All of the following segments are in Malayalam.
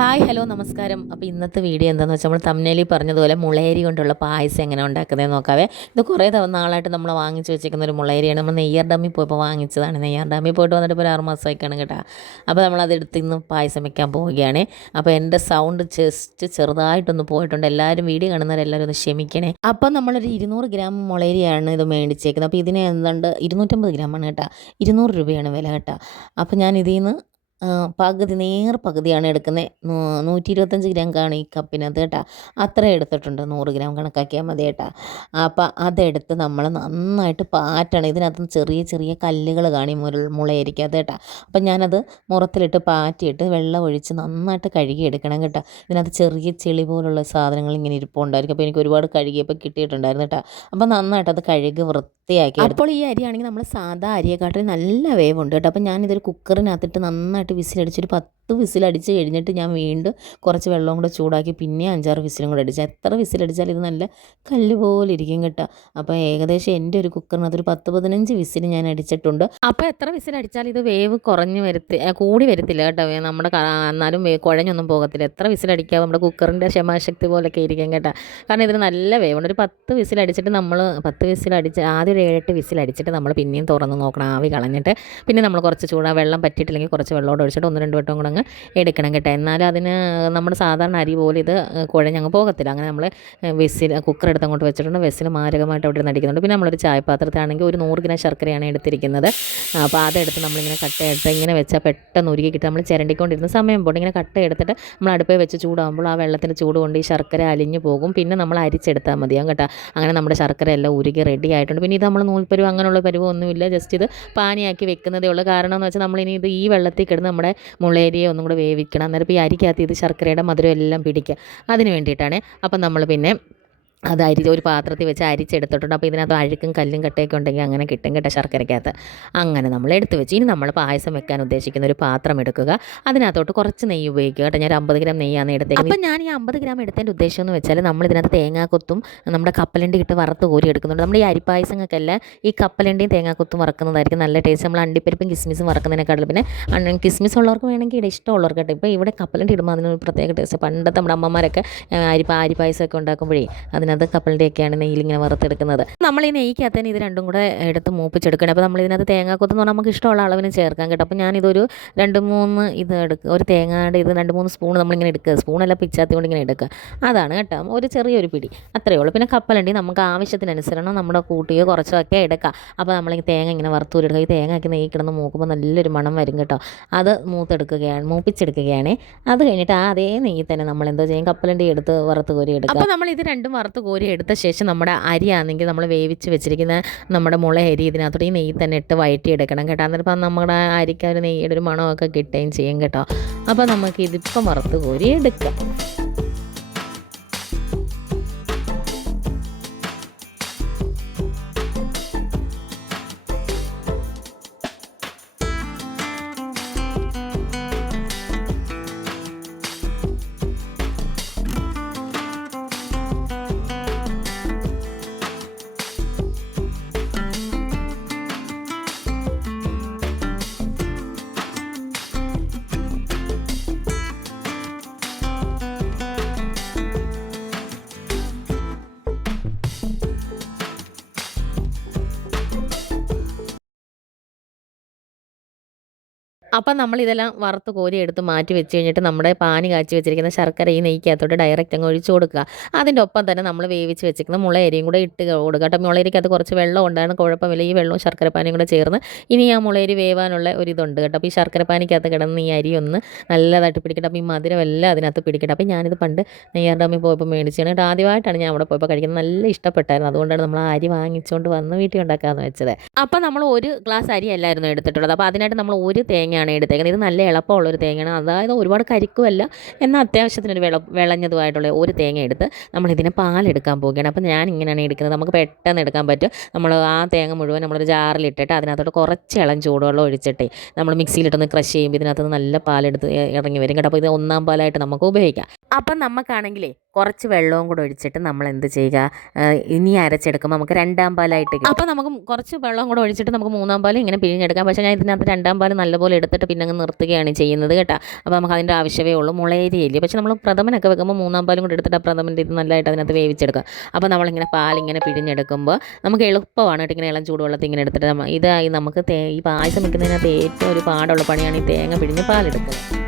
ഹായ് ഹലോ നമസ്കാരം. അപ്പോൾ ഇന്നത്തെ വീഡിയോ എന്താണെന്ന് വെച്ചാൽ നമ്മൾ തമ്മിലിൽ പറഞ്ഞതുപോലെ മുളേരി കൊണ്ടുള്ള പായസം എങ്ങനെ ഉണ്ടാക്കുന്നത് നോക്കാവേ. ഇത് കുറേ തവണ നാളായിട്ട് നമ്മൾ വാങ്ങിച്ചു വെച്ചിരിക്കുന്ന ഒരു മുളേരിയാണ് നമ്മൾ നെയ്യാർ ഡാമിൽ പോയപ്പോൾ വാങ്ങിച്ചതാണ്. നെയ്യാർ ഡാമിൽ പോയിട്ട് വന്നിട്ട് ഒരു ആറ് മാസമായിക്കാണ് കേട്ടോ. അപ്പോൾ നമ്മൾ അതെടുത്ത് ഇന്ന് പായസം വെക്കാൻ പോവുകയാണ്. അപ്പോൾ എന്റെ സൗണ്ട് ജസ്റ്റ് ചെറുതായിട്ടൊന്ന് പോയിട്ടുണ്ട്. എല്ലാവരും വീഡിയോ കാണുന്നവരെല്ലാവരും ഒന്ന് ക്ഷമിക്കണേ. അപ്പോൾ നമ്മളൊരു ഇരുന്നൂറ് ഗ്രാം മുളേരിയാണ് ഇത് മേടിച്ചേക്കുന്നത്. അപ്പോൾ ഇതിന് എന്താണ്ട്? ഇരുന്നൂറ്റമ്പത് ഗ്രാമാണ് കേട്ടോ. ഇരുന്നൂറ് രൂപയാണ് വില കേട്ടോ. അപ്പോൾ ഞാൻ ഇതിൽ നിന്ന് പകുതി നേർ പകുതിയാണ് എടുക്കുന്നത് നൂറ്റി ഇരുപത്തഞ്ച് ഗ്രാം കാണും ഈ കപ്പിനകത്ത് കേട്ടോ. അത്ര എടുത്തിട്ടുണ്ട് നൂറ് ഗ്രാം കണക്കാക്കിയാൽ മതി കേട്ടോ. അപ്പം അതെടുത്ത് നമ്മൾ നന്നായിട്ട് പാറ്റണം. ഇതിനകത്ത് ചെറിയ ചെറിയ കല്ലുകൾ കാണും മുരൾ മുളയിരിക്കകത്ത് കേട്ടോ. അപ്പം ഞാനത് മുറത്തിലിട്ട് പാറ്റിയിട്ട് വെള്ളം ഒഴിച്ച് നന്നായിട്ട് കഴുകി എടുക്കണം കേട്ടോ. ഇതിനകത്ത് ചെറിയ ചെളി പോലുള്ള സാധനങ്ങൾ ഇങ്ങനെ ഇരിപ്പുണ്ടായിരിക്കും. അപ്പോൾ എനിക്ക് ഒരുപാട് കഴുകിയപ്പോൾ കിട്ടിയിട്ടുണ്ടായിരുന്നു കേട്ടോ. അപ്പം നന്നായിട്ട് അത് കഴുകി വൃത്തിയാക്കി അപ്പോൾ ഈ അരിയാണെങ്കിൽ നമ്മൾ സാധാ അരിയെക്കാട്ടിൽ നല്ല വേവുണ്ട് കേട്ടോ. അപ്പം ഞാനിതൊരു കുക്കറിനകത്തിട്ട് നന്നായിട്ട് വിസിലടിച്ചൊരു പത്ത് വിസിലടിച്ച് കഴിഞ്ഞിട്ട് ഞാൻ വീണ്ടും കുറച്ച് വെള്ളവും കൂടെ ചൂടാക്കി പിന്നെ അഞ്ചാറ് വിസിലും കൂടെ അടിച്ചു. എത്ര വിസിലടിച്ചാൽ ഇത് നല്ല കല്ല് പോലെ ഇരിക്കും കേട്ടോ. അപ്പോൾ ഏകദേശം എന്റെ ഒരു കുക്കറിനകത്ത് ഒരു പത്ത് പതിനഞ്ച് വിസിൽ ഞാൻ അടിച്ചിട്ടുണ്ട്. അപ്പോൾ എത്ര വിസിലടിച്ചാൽ ഇത് വേവ് കുറഞ്ഞ് വരുത്തി കൂടി വരത്തില്ല കേട്ടോ. നമ്മുടെ എന്നാലും കുഴഞ്ഞൊന്നും പോകത്തില്ല. എത്ര വിസിലടിക്കാതെ നമ്മുടെ കുക്കറിന്റെ ക്ഷമാശക്തി പോലൊക്കെ ഇരിക്കും കേട്ടോ. കാരണം ഇതിന് നല്ല വേവുണ്ട് ഒരു പത്ത് വിസിലടിച്ചിട്ട് നമ്മൾ പത്ത് വിസിലടിച്ച് ആദ്യം ഒരു ഏഴെട്ട് വിസിലടിച്ചിട്ട് നമ്മൾ പിന്നെയും തുറന്ന് നോക്കണം. ആവി കളഞ്ഞിട്ട്. പിന്നെ നമ്മൾ കുറച്ച് ചൂടാ വെള്ളം പറ്റിയിട്ടില്ലെങ്കിൽ കുറച്ച് വെള്ളമോട് ഒഴിച്ചിട്ട് ഒന്ന് രണ്ട് വട്ടം കൂടെ അങ്ങ് എടുക്കണം കേട്ടോ. എന്നാലും അതിന് നമ്മൾ സാധാരണ അരി പോലെ ഇത് കുഴഞ്ഞങ്ങ് പോകത്തില്ല. അങ്ങനെ നമ്മൾ വെസ്സിൽ കുക്കർ എടുത്ത് അങ്ങോട്ട് വെച്ചിട്ടുണ്ട്. വെസ്സിൽ മാരകമായിട്ട് അവിടെ നടിക്കുന്നുണ്ട് പിന്നെ നമ്മളൊരു ചായപാത്രത്തിലാണെങ്കിൽ ഒരു നൂറ് ഗ്രാം ശർക്കരയാണ് എടുത്തിരിക്കുന്നത്. അപ്പോൾ അതെടുത്ത് നമ്മളിങ്ങനെ കട്ടയിട്ട് ഇങ്ങനെ വെച്ചാൽ പെട്ടെന്ന് ഉരുകി കിട്ടും. നമ്മൾ ചിരണ്ടിക്കൊണ്ടിരുന്ന സമയം പോകും ഇങ്ങനെ കട്ട എടുത്തിട്ട് നമ്മൾ അടുപ്പേ വെച്ച് ചൂടാകുമ്പോൾ ആ വെള്ളത്തിന്റെ ചൂട് കൊണ്ട് ഈ ശർക്കര അലിഞ്ഞു പോകും. പിന്നെ നമ്മൾ അരിച്ചെടുത്താൽ മതിയാകും കേട്ടോ. അങ്ങനെ നമ്മുടെ ശർക്കര എല്ലാം ഉരുകി റെഡി ആയിട്ടുണ്ട്. പിന്നെ ഇത് നമ്മൾ നൂൽപ്പരുവ് അങ്ങനെയുള്ള പരുവൊന്നുമില്ല ജസ്റ്റ് ഇത് പാനിയാക്കി വെക്കുന്നതേ ഉള്ളൂ. കാരണം എന്ന് വെച്ചാൽ നമ്മളിനി ഇത് ഈ വെള്ളത്തിൽ കിടന്ന് നമ്മുടെ മുളേരിയെ ഒന്നും കൂടെ വേവിക്കണം. അന്നേരം ഇപ്പോൾ ഈ അരിക്കകത്ത് ഇത് ശർക്കരയുടെ മധുരം എല്ലാം പിടിക്കുക. അതിന് വേണ്ടിയിട്ടാണ് അപ്പം നമ്മൾ പിന്നെ അത് അരി ഒരു പാത്രത്തിൽ വെച്ച് അരിച്ചെടുത്തിട്ടുണ്ട്. അപ്പോൾ ഇതിനകത്ത് അഴുക്കും കല്ലും കട്ടയൊക്കെ ഉണ്ടെങ്കിൽ അങ്ങനെ കിട്ടും കേട്ടോ ശർക്കരയ്ക്കകത്ത്. അങ്ങനെ നമ്മൾ എടുത്ത് വെച്ച്. ഇനി നമ്മൾ പായസം വെക്കാൻ ഉദ്ദേശിക്കുന്ന ഒരു പാത്രം എടുക്കുക. അതിനകത്തോട്ട് കുറച്ച് നെയ്യ് ഉപയോഗിക്കുക കേട്ടോ. ഞാൻ അമ്പത് ഗ്രാം നെയ്യാണ് എടുത്തേക്കുന്നത്. അപ്പം ഞാൻ ഈ അമ്പത് ഗ്രാം എടുത്തതിന്റെ ഉദ്ദേശം എന്ന് വെച്ചാൽ നമ്മൾ ഇതിനകത്ത് തേങ്ങാക്കൊത്തും നമ്മുടെ കപ്പലണ്ടി ഇട്ട് വറുത്ത് കോരി എടുക്കുന്നുണ്ട്. നമ്മൾ ഈ അരിപ്പായസങ്ങൾക്കല്ല ഈ കപ്പലണ്ടിയും തേങ്ങാക്കൊത്തും വറക്കുന്നതായിരിക്കും നല്ല ടേസ്റ്റ് നമ്മൾ അണ്ടിപ്പരിപ്പും കിസ്മിസും വറക്കുന്നതിനേക്കാളും പിന്നെ കിസ്മിസ് ഉള്ളവർക്ക് വേണമെങ്കിൽ ഇവിടെ ഇഷ്ടമുള്ളവർക്ക് കേട്ടോ ഇപ്പോൾ ഇവിടെ കപ്പലണ്ടി ഇടുമ്പോൾ അതിനൊരു പ്രത്യേക ടേസ്റ്റ് പണ്ടത്തെ നമ്മുടെ അമ്മമാരൊക്കെ അരിപ്പ അരിപ്പായസമൊക്കെ ഉണ്ടാക്കുമ്പോഴേ അതിനകത്ത് കപ്പലണ്ടിയൊക്കെയാണ് നെയ്യിൽ ഇങ്ങനെ വറുത്തെടുക്കുന്നത്. നമ്മൾ ഈ നെയ്ക്കകത്ത് തന്നെ ഇത് രണ്ടും കൂടെ എടുത്ത് മൂപ്പിച്ചെടുക്കണം. അപ്പോൾ നമ്മൾ ഇതിനകത്ത് തേങ്ങാക്കൊത്ത് എന്ന് പറഞ്ഞാൽ നമുക്ക് ഇഷ്ടമുള്ള അളവിന് ചേർക്കാൻ കേട്ടോ. അപ്പോൾ ഞാനിതൊരു രണ്ട് മൂന്ന് ഇത് എടുക്കുക ഒരു തേങ്ങയുടെ ഇത് രണ്ട് മൂന്ന് സ്പൂൺ നമ്മളിങ്ങനെ എടുക്കുക. സ്പൂണല്ല പിച്ചാത്തി കൊണ്ട് ഇങ്ങനെ എടുക്കുക. അതാണ് കേട്ടോ ഒരു ചെറിയൊരു പിടി. അത്രയേ ഉള്ളൂ. പിന്നെ കപ്പലണ്ടി നമുക്ക് ആവശ്യത്തിനനുസരണം നമ്മുടെ കൂട്ടിയോ കുറച്ചോ ഒക്കെ എടുക്കാം. അപ്പോൾ നമ്മൾ ഈ തേങ്ങ ഇങ്ങനെ വറുത്തൂരെടുക്കുക ഈ തേങ്ങയൊക്കെ നെയ്യ് കിടന്ന് മൂക്കുമ്പോൾ നല്ലൊരു മണം വരും കേട്ടോ. അത് മൂത്തെടുക്കുകയാണ് മൂപ്പിച്ചെടുക്കുകയാണ്. അത് കഴിഞ്ഞിട്ട് ആ അതേ നെയ്യ് തന്നെ നമ്മൾ എന്തോ ചെയ്യും? കപ്പലണ്ടി എടുത്ത് വറുത്ത് കോരി എടുക്കുക. അപ്പോൾ നമ്മൾ ഇത് രണ്ടും വറുത്ത് കോരി എടുത്ത ശേഷം നമ്മുടെ അരിയാണെങ്കിൽ നമ്മൾ വേവിച്ച് വെച്ചിരിക്കുന്ന നമ്മുടെ മുള അരി ഇതിനകത്തോട്ട് ഈ നെയ്യ് തന്നെ ഇട്ട് വയറ്റി എടുക്കണം കേട്ടോ അന്നേരം നമ്മുടെ അരിക്ക് ഒരു നെയ്യുടെ ഒരു മണമൊക്കെ കിട്ടുകയും ചെയ്യും കേട്ടോ. അപ്പോൾ നമുക്ക് ഇതിപ്പം വറുത്ത് കോരി എടുക്കാം. അപ്പം നമ്മൾ ഇതെല്ലാം വറുത്ത് കോരി എടുത്ത് മാറ്റി വെച്ച് കഴിഞ്ഞിട്ട് നമ്മുടെ പാനി കാച്ചി വെച്ചിരിക്കുന്ന ശർക്കര ഈ നെയ്ക്കകത്തോട്ട് ഡയറക്റ്റ് അങ്ങ് ഒഴിച്ചു കൊടുക്കുക. അതിന്റെ ഒപ്പം തന്നെ നമ്മൾ വേവിച്ച് വെച്ചിരിക്കുന്ന മുളയരിയും കൂടെ ഇട്ട് കൊടുക്കുക കേട്ടോ. മുളയരിക്കകത്ത് കുറച്ച് വെള്ളം ഉണ്ടായിരുന്നു കുഴപ്പമില്ല. ഈ വെള്ളവും ശർക്കര പാനിയും കൂടെ ചേർന്ന് ഇനി ആ മുളയരി വേവാനുള്ള ഒരു ഇതുണ്ട് കേട്ടോ. അപ്പോൾ ഈ ശർക്കര പാനിക്കകത്ത് കിടന്ന് ഈ അരി ഒന്ന് നല്ലതായിട്ട് പിടിക്കട്ടെ. അപ്പോൾ ഈ മധുരം എല്ലാം അതിനകത്ത് പിടിക്കട്ടെ. അപ്പോൾ ഞാനിത് പണ്ട് നെയ്യാർ ഡാമിൽ പോയപ്പോൾ മേടിച്ചാണ് കേട്ടോ ആദ്യമായിട്ടാണ് ഞാൻ അവിടെ പോയപ്പോൾ കഴിക്കുന്നത്. നല്ല ഇഷ്ടപ്പെട്ടായിരുന്നു. അതുകൊണ്ടാണ് നമ്മൾ ആ അരി വാങ്ങിച്ചുകൊണ്ട് വന്ന് വീട്ടിൽ ഉണ്ടാക്കാമെന്ന് വെച്ചത്. അപ്പോൾ നമ്മൾ ഒരു ഗ്ലാസ് അരി അല്ലായിരുന്നു എടുത്തിട്ടുള്ളത്. അപ്പോൾ അതിനായിട്ട് നമ്മൾ ഒരു തേങ്ങയാണ് എടുത്തേക്കുന്നത് ഇത് നല്ല എളുപ്പമുള്ളൊരു തേങ്ങയാണ്. അതായത് ഒരുപാട് കരിക്കുമല്ല എന്നാൽ അത്യാവശ്യത്തിനൊരു വിള വിളഞ്ഞതുമായിട്ടുള്ള ഒരു തേങ്ങ എടുത്ത് നമ്മൾ ഇതിന് പാലെടുക്കാൻ പോവുകയാണ്. അപ്പോൾ ഞാൻ ഇങ്ങനെയാണ് എടുക്കുന്നത്. നമുക്ക് പെട്ടെന്ന് എടുക്കാൻ പറ്റും. നമ്മൾ ആ തേങ്ങ മുഴുവൻ നമ്മളൊരു ജാറിലിട്ടിട്ട് അതിനകത്തോട്ട് കുറച്ച് ഇളം ചൂടുവെള്ളം ഒഴിച്ചിട്ടേ നമ്മൾ മിക്സിയിലിട്ടൊന്ന് ക്രഷ് ചെയ്യുമ്പോൾ ഇതിനകത്ത് നല്ല പാലെടുത്ത് ഇറങ്ങി വരും കേട്ടോ. അപ്പോൾ ഇത് ഒന്നാം പാലായിട്ട് നമുക്ക് ഉപയോഗിക്കാം. അപ്പം നമുക്കാണെങ്കിലേ കുറച്ച് വെള്ളവും കൂടെ ഒഴിച്ചിട്ട് നമ്മൾ എന്ത് ചെയ്യുക? ഇനി അരച്ചെടുക്കുമ്പോൾ നമുക്ക് രണ്ടാം പാലായിട്ട് അപ്പോൾ നമുക്ക് കുറച്ച് വെള്ളം കൂടെ ഒഴിച്ചിട്ട് നമുക്ക് മൂന്നാം പാൽ ഇങ്ങനെ പിഴിഞ്ഞെടുക്കാം. പക്ഷേ ഞാൻ ഇതിനകത്ത് രണ്ടാം പാൽ നല്ലപോലെ എടുത്തിട്ട് കൊടുത്തിട്ട് പിന്നെ അങ്ങ് നിർത്തുകയാണ് ചെയ്യുന്നത് കേട്ടോ. അപ്പോൾ നമുക്ക് അതിന്റെ ആവശ്യമേ ഉള്ളൂ. മുളയരിയില്ലേ പക്ഷേ നമ്മൾ പ്രഥമനൊക്കെ വെക്കുമ്പോൾ മൂന്നാം പാലും കൂടി എടുത്തിട്ട് ആ പ്രഥമന്റെ ഇത് നല്ലതായിട്ട് അതിനകത്ത് വേവിച്ചെടുക്കുക. അപ്പോൾ നമ്മളിങ്ങനെ പാലിങ്ങനെ പിഴിഞ്ഞെടുക്കുമ്പോൾ നമുക്ക് എളുപ്പമാണ് കേട്ടോ ഇങ്ങനെ ഇളം ചൂടുവെള്ളത്തിൽ ഇങ്ങനെ എടുത്തിട്ട് ഇതായി നമുക്ക് ഈ പായസം വെക്കുന്നതിനകത്ത് ഏറ്റവും ഒരു പാടുള്ള പണിയാണ് ഈ തേങ്ങ പിഴിഞ്ഞ് പാലെടുക്കുന്നത്.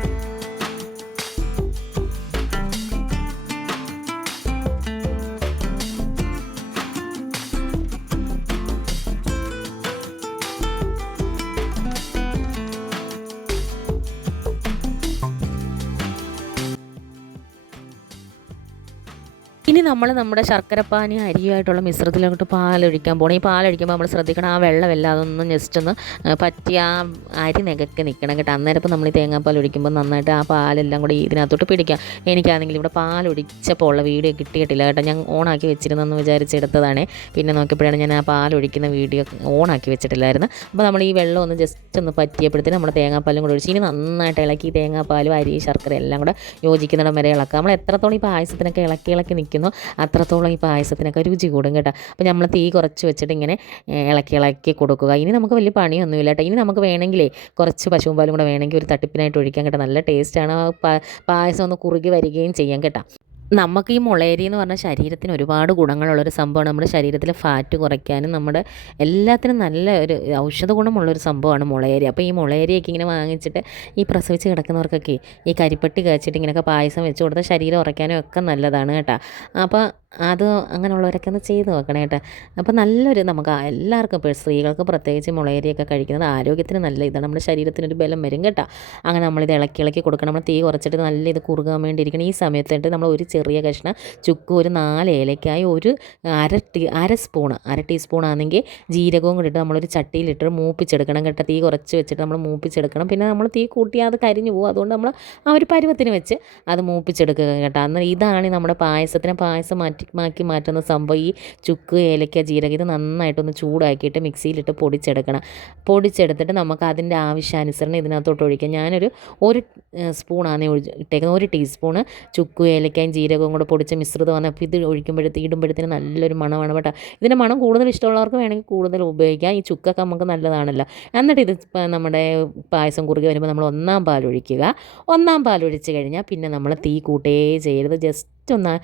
ഇനി നമ്മൾ നമ്മുടെ ശർക്കരപ്പാനി അരിയുമായിട്ടുള്ള മിശ്രിതത്തിലോട്ട് പാലൊഴിക്കാൻ പോകണം ഈ പാലൊഴിക്കുമ്പോൾ നമ്മൾ ശ്രദ്ധിക്കണം ആ വെള്ളമെല്ലാം അതൊന്നും ജസ്റ്റ് ഒന്ന് പറ്റി ആ അരി നികക്കി നിൽക്കണം കേട്ടോ. അന്നേരം ഇപ്പോൾ നമ്മൾ ഈ തേങ്ങാപ്പാൽ ഒഴിക്കുമ്പോൾ നന്നായിട്ട് ആ പാലെല്ലാം കൂടി ഇതിനകത്തോട്ട് പിടിക്കാം. എനിക്കാണെങ്കിൽ ഇവിടെ പാലൊഴിച്ചപ്പോൾ ഉള്ള വീഡിയോ കിട്ടിയിട്ടില്ല കേട്ടോ. ഞാൻ ഓണാക്കി വെച്ചിരുന്നെന്ന് വിചാരിച്ചെടുത്തതാണേ പിന്നെ നോക്കിയപ്പോഴാണ് ഞാൻ ആ പാലൊഴിക്കുന്ന വീഡിയോ ഓണാക്കി വെച്ചിട്ടില്ലായിരുന്നു. അപ്പോൾ നമ്മൾ ഈ വെള്ളം ഒന്ന് ജസ്റ്റ് ഒന്ന് പറ്റിയപ്പോഴത്തേന് നമ്മുടെ തേങ്ങാപ്പാലും കൂടെ ഒഴിച്ച് ഇനി നന്നായിട്ട് ഇളക്കി തേങ്ങാപ്പാലും അരി ശർക്കര എല്ലാം കൂടെ യോജിക്കുന്നിടം വരെ ഇളക്കുക നമ്മൾ എത്രത്തോളം ഈ പായസത്തിനൊക്കെ ഇളക്കി ഇളക്കി നിൽക്കുന്നു അത്രത്തോളം ഈ പായസത്തിനൊക്കെ രുചി കൂടും കേട്ടോ. അപ്പോൾ നമ്മൾ തീ കുറച്ച് വെച്ചിട്ട് ഇങ്ങനെ ഇളക്കി ഇളക്കി കൊടുക്കുക. ഇനി നമുക്ക് വലിയ പണിയൊന്നുമില്ല കേട്ടോ. ഇനി നമുക്ക് വേണമെങ്കിലേ കുറച്ച് പശുവും പാലും കൂടെ വേണമെങ്കിൽ ഒരു തട്ടിപ്പിനായിട്ട് ഒഴിക്കാൻ കേട്ടോ. നല്ല ടേസ്റ്റാണ് പായസം ഒന്ന് കുറുകി വരികയും ചെയ്യാം കേട്ടോ. നമുക്ക് ഈ മുളേരി എന്ന് പറഞ്ഞാൽ ശരീരത്തിന് ഒരുപാട് ഗുണങ്ങളുള്ളൊരു സംഭവമാണ്. നമ്മുടെ ശരീരത്തിലെ ഫാറ്റ് കുറയ്ക്കാനും നമ്മുടെ എല്ലാത്തിനും നല്ല ഒരു ഔഷധ ഗുണമുള്ളൊരു സംഭവമാണ് മുളയരി അപ്പോൾ ഈ മുളേരിയൊക്കെ ഇങ്ങനെ വാങ്ങിച്ചിട്ട് ഈ പ്രസവിച്ച് കിടക്കുന്നവർക്കൊക്കെ ഈ കരിപ്പട്ടി കഴിച്ചിട്ട് ഇങ്ങനെയൊക്കെ പായസം വെച്ച് കൊടുത്താൽ ശരീരം ഉറയ്ക്കാനും ഒക്കെ നല്ലതാണ് കേട്ടോ. അപ്പോൾ അത് അങ്ങനെയുള്ളവരൊക്കെ ഒന്ന് ചെയ്ത് നോക്കണം കേട്ടോ. അപ്പോൾ നല്ലൊരു നമുക്ക് എല്ലാവർക്കും ഇപ്പോൾ സ്ത്രീകൾക്ക് പ്രത്യേകിച്ച് മുളേരിയൊക്കെ കഴിക്കുന്നത് ആരോഗ്യത്തിന് നല്ല ഇതാണ്. നമ്മുടെ ശരീരത്തിനൊരു ബലം വരും കേട്ടോ. അങ്ങനെ നമ്മളിത് ഇളക്കി ഇളക്കി കൊടുക്കണം. നമ്മൾ തീ കുറച്ചിട്ട് നല്ല ഇത് കുറുകാൻ വേണ്ടിയിരിക്കണം. ഈ സമയത്തായിട്ട് നമ്മൾ ഒരു ചെറിയ കഷ്ണം ചുക്ക് ഒരു നാല് ഏലക്കായ ഒരു അര ടീ അര സ്പൂൺ അര ടീസ്പൂൺ ആണെങ്കിൽ ജീരകവും കൂടി ഇട്ട് നമ്മളൊരു ചട്ടിയിലിട്ട് മൂപ്പിച്ചെടുക്കണം കേട്ടോ. തീ കുറച്ച് വെച്ചിട്ട് നമ്മൾ മൂപ്പിച്ചെടുക്കണം. പിന്നെ നമ്മൾ തീ കൂട്ടി അത് കരിഞ്ഞു പോകും. അതുകൊണ്ട് നമ്മൾ ആ ഒരു പരുവത്തിന് വെച്ച് അത് മൂപ്പിച്ചെടുക്കുക കേട്ടോ. അന്ന് ഇതാണ് നമ്മുടെ പായസത്തിനെ പായസം മാറ്റി മാക്കി മാറ്റുന്ന സംഭവം. ഈ ചുക്ക് ഏലക്ക ജീരകം ഇത് നന്നായിട്ടൊന്ന് ചൂടാക്കിയിട്ട് മിക്സിയിലിട്ട് പൊടിച്ചെടുക്കണം. പൊടിച്ചെടുത്തിട്ട് നമുക്ക് അതിന്റെ ആവശ്യാനുസരണം ഇതിനകത്തോട്ട് ഒഴിക്കാം. ഞാനൊരു ഒരു സ്പൂണാണ് ഇട്ടേക്കുന്നത്. ഒരു ടീസ്പൂണ് ചുക്കും ഏലക്കയും ജീരകവും കൂടെ പൊടിച്ച മിശ്രിതമാണ് അപ്പോൾ ഇത് ഒഴിക്കുമ്പോഴത്തേക്ക് ഇടുമ്പോഴത്തേന് നല്ലൊരു മണമാണ് കേട്ടോ. ഇതിന്റെ മണം കൂടുതൽ ഇഷ്ടമുള്ളവർക്ക് വേണമെങ്കിൽ കൂടുതൽ ഉപയോഗിക്കാം. ഈ ചുക്കൊക്കെ നമുക്ക് നല്ലതാണല്ലോ. എന്നിട്ട് ഇത് നമ്മുടെ പായസം കുറുകി വരുമ്പോൾ നമ്മൾ ഒന്നാം പാൽ ഒഴിക്കുക. ഒന്നാം പാൽ ഒഴിച്ച് കഴിഞ്ഞാൽ പിന്നെ നമ്മൾ തീ കൂട്ടേ ചെയ്യരുത്. ജസ്റ്റ് ഒന്ന്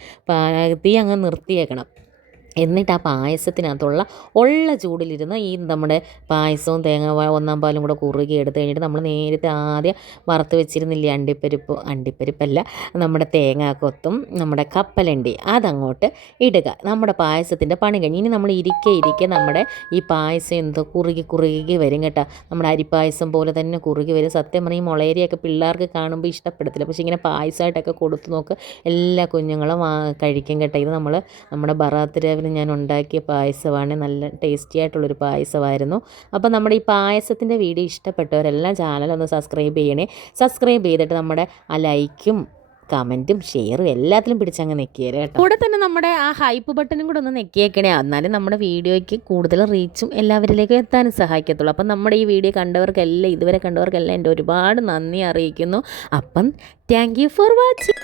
തീ അങ്ങ് നിർത്തിയേക്കണം. എന്നിട്ട് ആ പായസത്തിനകത്തുള്ള ഉള്ള ചൂടിലിരുന്ന് ഈ നമ്മുടെ പായസവും തേങ്ങ ഒന്നാം പാലും കൂടെ കുറുകി എടുത്ത് കഴിഞ്ഞിട്ട് നമ്മൾ നേരത്തെ ആദ്യം വറുത്ത് വെച്ചിരുന്നില്ലേ അണ്ടിപ്പരിപ്പ്? അണ്ടിപ്പരിപ്പല്ല. നമ്മുടെ തേങ്ങ കൊത്തും നമ്മുടെ കപ്പലണ്ടി അതങ്ങോട്ട് ഇടുക. നമ്മുടെ പായസത്തിന്റെ പണി കഴിഞ്ഞ്. ഇനി നമ്മൾ ഇരിക്കെ ഇരിക്കെ നമ്മുടെ ഈ പായസം എന്തോ കുറുകി കുറുകി വരും കേട്ടോ. നമ്മുടെ അരിപ്പായസം പോലെ തന്നെ കുറുകി വരും. സത്യം ഈ മുളയരിയൊക്കെ പിള്ളേർക്ക് കാണുമ്പോൾ ഇഷ്ടപ്പെടത്തില്ല. പക്ഷേ ഇങ്ങനെ പായസമായിട്ടൊക്കെ കൊടുത്തു നോക്ക്. എല്ലാ കുഞ്ഞുങ്ങളും കഴിക്കും കേട്ടോ. ഇത് നമ്മൾ നമ്മുടെ ബറാത്ത് രാവിലെ ഞാൻ ഉണ്ടാക്കിയ പായസമാണ്. നല്ല ടേസ്റ്റി ആയിട്ടുള്ളൊരു പായസമായിരുന്നു. അപ്പോൾ നമ്മുടെ ഈ പായസത്തിന്റെ വീഡിയോ ഇഷ്ടപ്പെട്ടവരെല്ലാം ചാനൽ ഒന്ന് സബ്സ്ക്രൈബ് ചെയ്യണേ. സബ്സ്ക്രൈബ് ചെയ്തിട്ട് നമ്മുടെ ആ ലൈക്കും കമന്റും ഷെയറും എല്ലാത്തിലും പിടിച്ചങ്ങ് നിൽക്കിയത് കേട്ടോ. കൂടെ തന്നെ നമ്മുടെ ആ ഹൈപ്പ് ബട്ടനും കൂടെ ഒന്ന് നെക്കിയേക്കണേ എന്നാലും നമ്മുടെ വീഡിയോയ്ക്ക് കൂടുതൽ റീച്ചും എല്ലാവരിലേക്കും എത്താനും സഹായിക്കത്തുള്ളൂ. അപ്പം നമ്മുടെ ഈ വീഡിയോ കണ്ടവർക്കെല്ലാം ഇതുവരെ കണ്ടവർക്കെല്ലാം എന്റെ ഒരുപാട് നന്ദി അറിയിക്കുന്നു. അപ്പം താങ്ക് ഫോർ വാച്ചിങ്